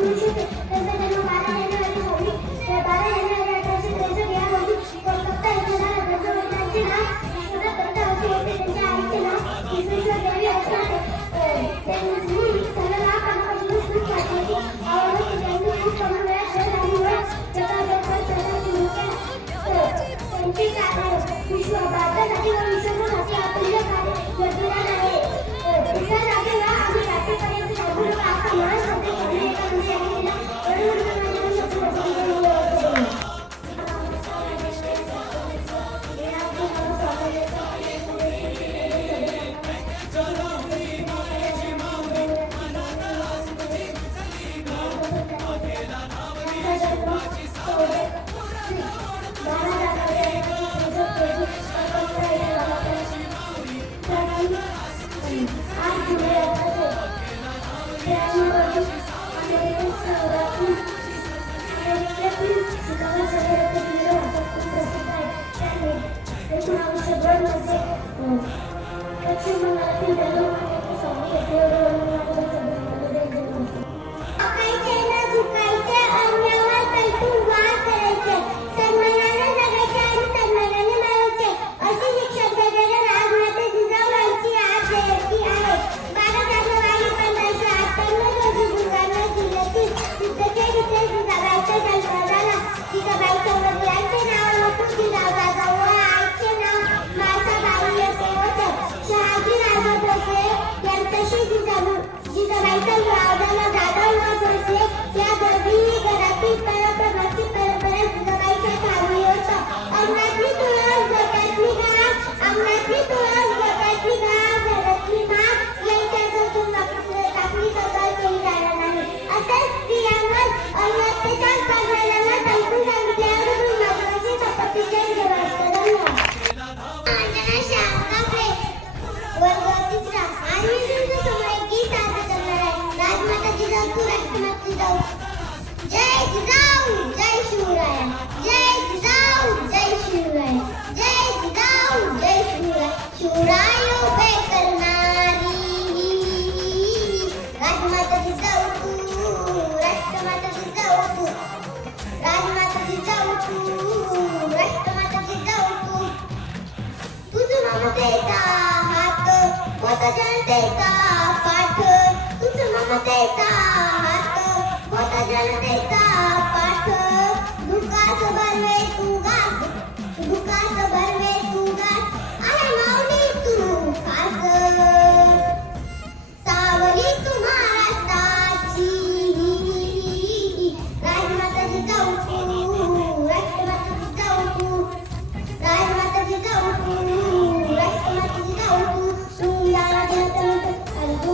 पुरुष होते. त्यांचा जन्म 12 जानेवारी 1863 या रोजी कोलकाता येथे झाला. त्यांच्या वडिलांचे नाव विश्वनाथ दत्त असे होते. त्यांच्या आईचे नाव विश्वेश्वर देवी असे होते. त्यांनी लहानपणापासूनच खूप वाचनाची आवड होती. त्यांनी खूप कमी वेळात शहर आणि वर त्याचा अभ्यास करत त्यांची भारतासाठी व विश्वासाठी अतुल्य कार्य योगदान आहे. एका जागेला आम्ही रात्रीपर्यंत जागून आता महान संत स्वामी एका विषयाने दिला. जनतेचा पाठ तुझ ममतेचा हात होता जनतेचा पाठ दुःखास भरवे तू गास दुःखास भरवे तू गास आहे माऊली तू खास सावली तू महाराष्ट्राची राजमाताची जाऊ तू राष्ट्रमाताची जाऊ तू राजमाताची जाऊ तू राष्ट्रमाताची जाऊ तू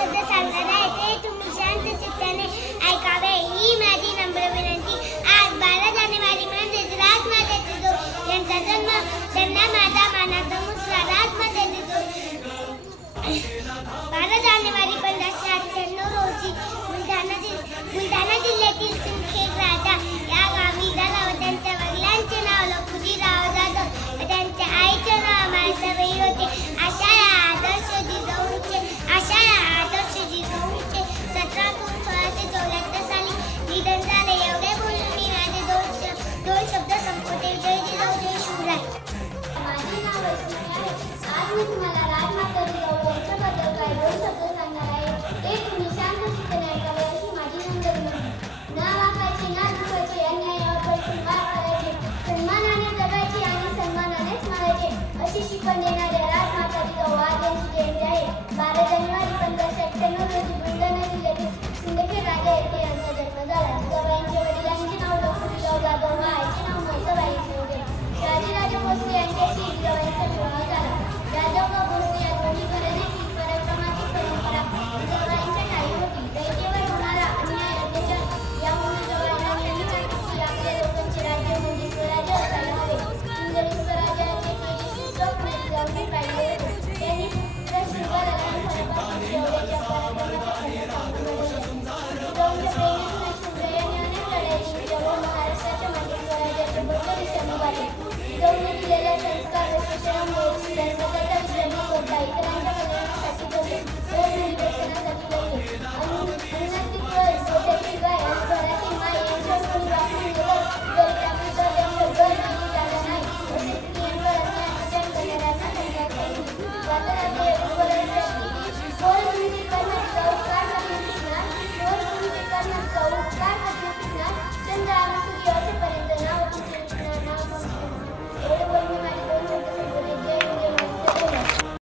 शब्द सांगणार आहे ते तुम्ही शांत चित्ताने ऐकावे ही माझी नम्र विनंती. आज 12 जानेवारी म्हणजेच राजमातेचा जो यांचा जन्म, त्यांना माझा मानाचा मुसरा. राजमातेचा जो 12 जानेवारी 1598 रोजी बुलढाणा जिल्ह्यातील सिंदखेड राजा या गावी झाला व त्यांच्या वडिलांचे नाव लखुजीराव जाधव व त्यांच्या आईचे नाव माळसाबाई होते. अशा या आदर्श जिजाऊंचे 17 जून 1674 साली निधन झाले. एवढे बोलून मी माझे दोन शब्द संपवते. जय जिजाऊ, जय शिवराय. माझे नाव वैष्णवी आहे. आज मी तुम्हाला राजमाता जिजाऊ यांच्याबद्दल काही 2 शब्द सांगणार आहे. ते तुम्ही शांत चित्ताने ऐकावे अशी माझी नम्र विनंती. ना वाकायचे ना दुखायचे, अन्यायावर बैठून वाद करायचे, सन्मानाने जगायचे आणि सन्मानानेच मारायचे अशी शिकवण देणाऱ्या राजमाता जिजाऊ आज यांची जयंती आहे. 12 जानेवारी 1598 रोजी बुलढाणा जिल्ह्यातील सिंदखेड राजा येथे यांचा जन्म झाला. जिजाबाईंच्या वडिलांचे नाव लखुजीराव जाधव व आईचे नाव माळसाबाईंचे होते. शहाजीराजे भोसले यांच्याशी जिजाबाईंचा विवाह झाला. जाधव व भोसले या दोन्ही घराण्याची पराक्रमाची परंपरा जिजाबाईंच्या ठायी होती. दैतेवर होणारा अन्याय अत्याचार यामुळे जिजाबाईंना नेहमी वाटते की आपल्या लोकांचे राज्य म्हणजे स्वराज्य असायला हवे. सुंदर स्वराज्याचे तेजस्वी स्वप्न जिजाऊंनी पाहिले होते. त्यांनी पुत्र शृंगाराला लहानपणापासून शौर्याच्या पराक्रमाच्या कथा सांगून घडवल्या. जिजाऊंच्या प्रेरणेतून शिवरायांनी अनेक लढाई जिंकल्या व महाराष्ट्राच्या मागे स्वराज्याचे भव्य विषय उभारले. जिजाऊंनी दिलेल्या संस्कार व शिक्षणामुळे